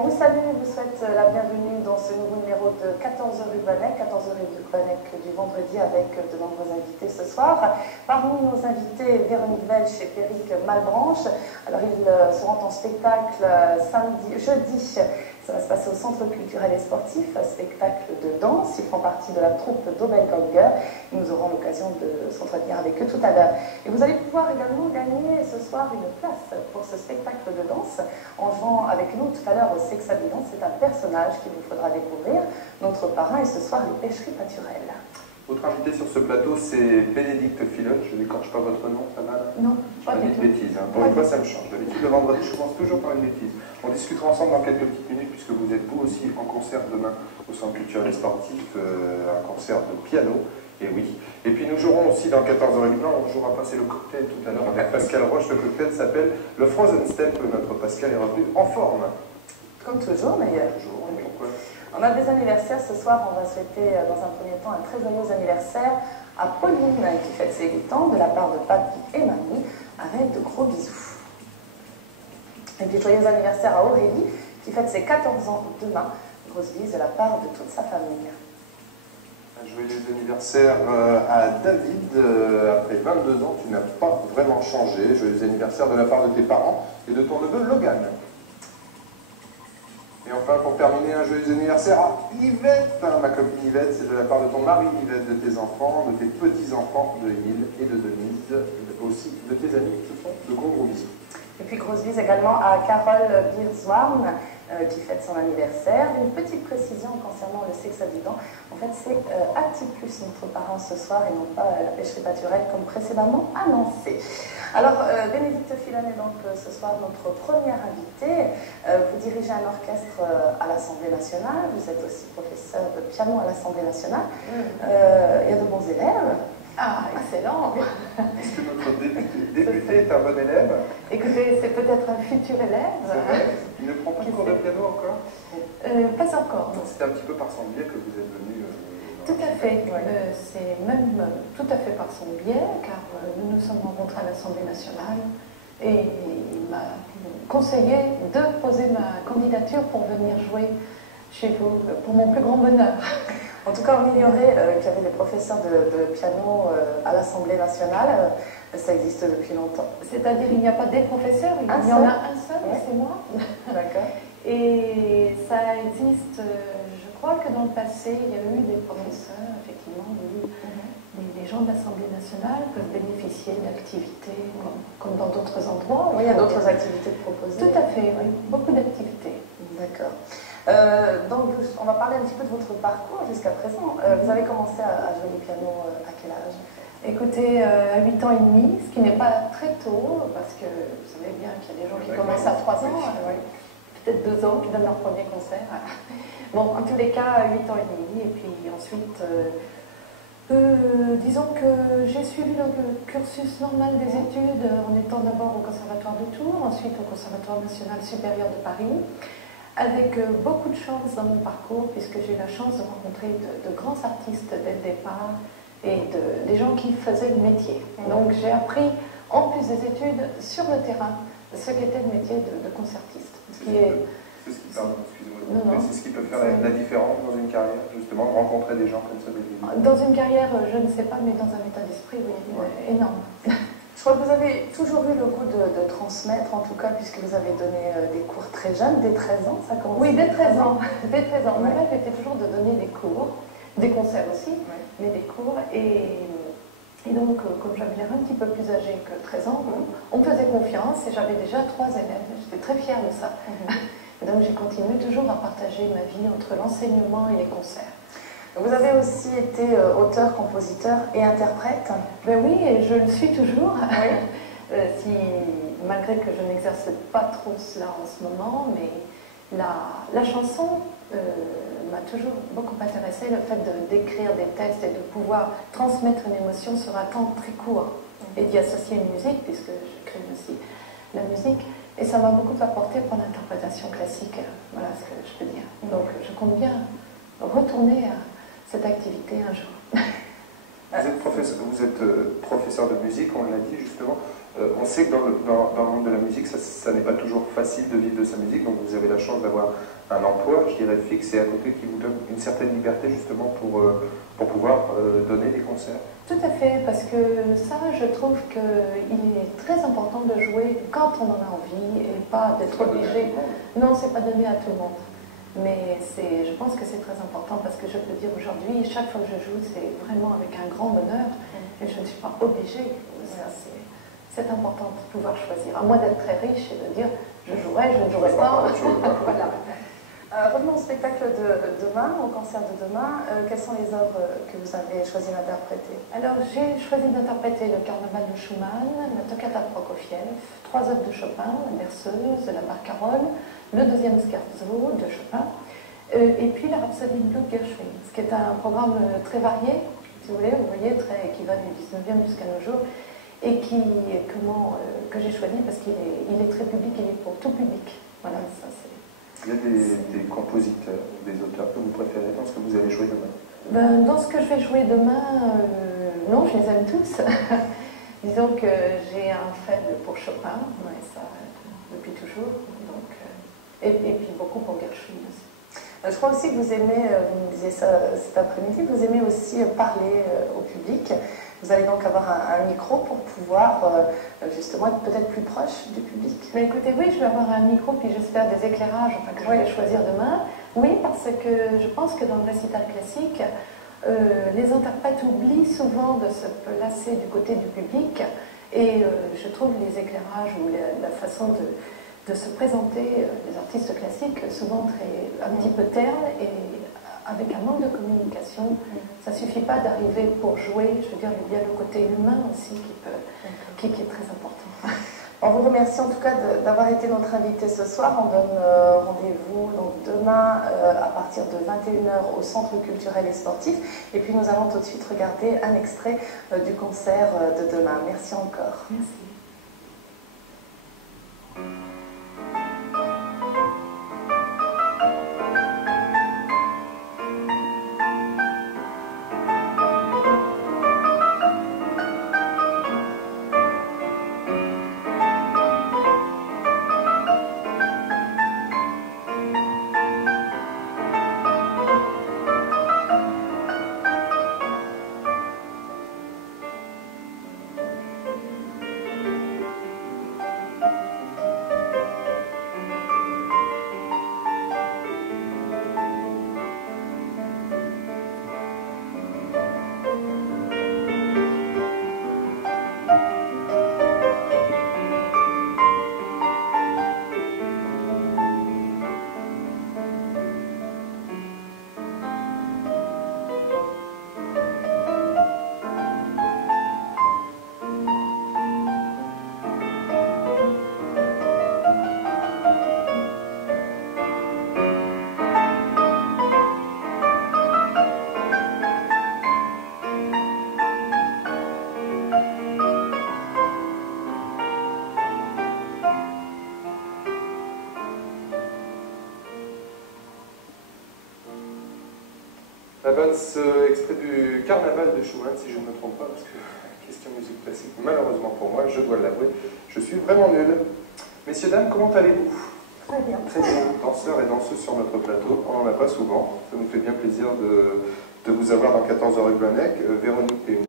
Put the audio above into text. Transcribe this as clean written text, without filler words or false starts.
On vous salue, vous souhaite la bienvenue dans ce nouveau numéro de 14 rue Bonnec, 14 rue Bonnec du vendredi avec de nombreux invités ce soir. Parmi nos invités, Véronique Welch et Péric Malbranche. Alors ils seront en spectacle jeudi. Ça va se passer au Centre culturel et sportif, un spectacle de danse. Ils font partie de la troupe Doppelganger. Nous aurons l'occasion de s'entretenir avec eux tout à l'heure. Et vous allez pouvoir également gagner ce soir une place pour ce spectacle de danse en jouant avec nous tout à l'heure au Sexabilon. C'est un personnage qu'il vous faudra découvrir. Notre parrain est ce soir les pêcheries pâturelles. Votre invité sur ce plateau, c'est Bénédicte Filon. Je n'écorche pas votre nom, ça va? Non, pas du tout. Bêtise, hein. Pour une fois, ça me change. D'habitude, le vendredi, je commence toujours par une bêtise. On discutera ensemble dans quelques petites minutes, puisque vous êtes vous aussi en concert demain au Centre culturel et sportif, un concert de piano. Et oui. Et puis nous jouerons aussi dans 14h30, on jouera passer le cocktail tout à l'heure avec Pascal Roche. Le cocktail s'appelle le Frozen Step. Notre Pascal est revenu en forme. Comme toujours, d'ailleurs. Toujours, pourquoi? On a des anniversaires ce soir. On va souhaiter dans un premier temps un très joyeux anniversaire à Pauline qui fête ses 8 ans de la part de papy et mamie avec de gros bisous. Et puis joyeux anniversaire à Aurélie qui fête ses 14 ans demain. Grosse bise de la part de toute sa famille. Un joyeux anniversaire à David. Après 22 ans, tu n'as pas vraiment changé. Joyeux anniversaire de la part de tes parents et de ton neveu Logan. Et enfin, pour terminer, un joyeux anniversaire à Yvette. Ma copine Yvette, c'est de la part de ton mari Yvette, de tes enfants, de tes petits-enfants, de Émile et de Denise, aussi de tes amis. Ce sont de gros bisous. Et puis grosse bise également à Carole Birzwarn qui fête son anniversaire. Une petite précision concernant le Sexabilon. En fait, c'est Atipus, notre parent ce soir, et non pas la pêcherie pâturelle comme précédemment annoncé. Alors, Bénédicte Filon est donc ce soir notre première invitée. Vous dirigez un orchestre à l'Assemblée nationale. Vous êtes aussi professeur de piano à l'Assemblée nationale. Il y a de bons élèves. Ah, excellent. Est-ce que notre député est un bon élève? Écoutez, c'est peut-être un futur élève. C'est vrai? Il ne prend pas de cours de piano encore? Pas encore. C'est un petit peu par son biais que vous êtes venu. Tout à fait. C'est même tout à fait par son biais, car nous nous sommes rencontrés à l'Assemblée nationale et il m'a conseillé de poser ma candidature pour venir jouer chez vous, pour mon plus grand bonheur. En tout cas, on ignorait qu'il y avait des professeurs de piano à l'Assemblée nationale. Ça existe depuis longtemps. C'est-à-dire, il n'y a pas des professeurs, il y en a un seul, c'est moi. D'accord. Et ça existe, je crois que dans le passé, il y a eu des professeurs, effectivement, les gens de l'Assemblée nationale peuvent bénéficier d'activités comme dans d'autres endroits. Oui, il y a d'autres activités proposées. Tout à fait, oui, beaucoup d'activités. D'accord. Donc, on va parler un petit peu de votre parcours jusqu'à présent. Vous avez commencé à jouer du piano à quel âge? Écoutez, à 8 ans et demi, ce qui n'est pas très tôt, parce que vous savez bien qu'il y a des gens qui commencent à 3 ans, peut-être 2 ans, qui donnent leur premier concert. Bon, en tous les cas, 8 ans et demi, et puis ensuite, disons que j'ai suivi le cursus normal des études en étant d'abord au Conservatoire de Tours, ensuite au Conservatoire national supérieur de Paris, avec beaucoup de chance dans mon parcours, puisque j'ai eu la chance de rencontrer de grands artistes dès le départ et des gens qui faisaient le métier. Donc j'ai appris, en plus des études, sur le terrain, ce qu'était le métier de concertiste. C'est ce qui peut faire la différence dans une carrière, justement, de rencontrer des gens comme ça. Dans une carrière, je ne sais pas, mais dans un état d'esprit, oui, énorme. Je crois que vous avez toujours eu le goût de transmettre, en tout cas, puisque vous avez donné des cours très jeunes, dès 13 ans, ça commence? Oui, dès 13 ans. Dès 13 ans. Mon rêve était toujours de donner des cours, des concerts aussi, mais des cours. Et donc, comme j'avais l'air un petit peu plus âgée que 13 ans, on me faisait confiance et j'avais déjà 3 élèves. J'étais très fière de ça. Et donc, j'ai continué toujours à partager ma vie entre l'enseignement et les concerts. Vous avez aussi été auteur, compositeur et interprète. Ben oui, et je le suis toujours. Malgré que je n'exerce pas trop cela en ce moment, mais la chanson m'a toujours beaucoup intéressée. Le fait d'écrire des textes et de pouvoir transmettre une émotion sur un temps très court et d'y associer une musique, puisque j'écris aussi la musique. Et ça m'a beaucoup apporté pour l'interprétation classique. Voilà ce que je peux dire. Donc je compte bien retourner à cette activité un jour. Vous êtes professeur de musique, on l'a dit justement. On sait que dans le monde de la musique, ça n'est pas toujours facile de vivre de sa musique, donc vous avez la chance d'avoir un emploi, je dirais, fixe, et à côté qui vous donne une certaine liberté justement pour pouvoir donner des concerts. Tout à fait, parce que ça, je trouve qu'il est très important de jouer quand on en a envie et pas d'être obligé. Non, c'est pas donné à tout le monde. Mais je pense que c'est très important parce que je peux dire aujourd'hui, chaque fois que je joue, c'est vraiment avec un grand bonheur et je ne suis pas obligée. Ça, c'est important de pouvoir choisir, à moins d'être très riche et de dire je jouerai, je ne jouerai pas. Voilà. Revenons au spectacle de demain, au concert de demain. Quelles sont les œuvres que vous avez choisi d'interpréter? Alors, j'ai choisi d'interpréter le Carnaval de Schumann, la Toccata de Prokofiev, 3 œuvres de Chopin, la Berceuse, la Barcarolle, le deuxième scherzo de Chopin, et puis la Rhapsodie de Gershwin, ce qui est un programme très varié, si vous voulez, qui va du 19e jusqu'à nos jours, et que j'ai choisi parce qu'il est très public, il est pour tout public. Voilà, ça c'est... Il y a des compositeurs, des auteurs que vous préférez dans ce que vous allez jouer demain? Dans ce que je vais jouer demain, non, je les aime tous. Disons que j'ai un faible pour Chopin, ouais, ça depuis toujours, donc, et puis beaucoup pour Gershwin aussi. Je crois aussi que vous aimez, vous me disiez ça cet après-midi, vous aimez aussi parler au public. Vous allez donc avoir un micro pour pouvoir justement être peut-être plus proche du public. Mais écoutez, oui, je vais avoir un micro, puis j'espère des éclairages que je vais choisir demain. Oui, parce que je pense que dans le récital classique, les interprètes oublient souvent de se placer du côté du public. Et je trouve les éclairages ou la façon de se présenter des artistes classiques souvent un petit peu terne et avec un manque de communication. Ça ne suffit pas d'arriver pour jouer, je veux dire, il y a le côté humain aussi qui est très important. On vous remercie en tout cas d'avoir été notre invité ce soir. On donne rendez-vous donc demain à partir de 21h au Centre culturel et sportif. Et puis nous allons tout de suite regarder un extrait du concert de demain. Merci encore. Merci. Ce extrait du Carnaval de Schumann, si je ne me trompe pas, parce que question musique classique, malheureusement pour moi, je dois l'avouer, je suis vraiment nul. Messieurs, dames, comment allez-vous? Très bien. Très bien. Danseurs et danseuses sur notre plateau, on n'en a pas souvent. Ça nous fait bien plaisir de vous avoir dans 14h rue Blanec. Véronique et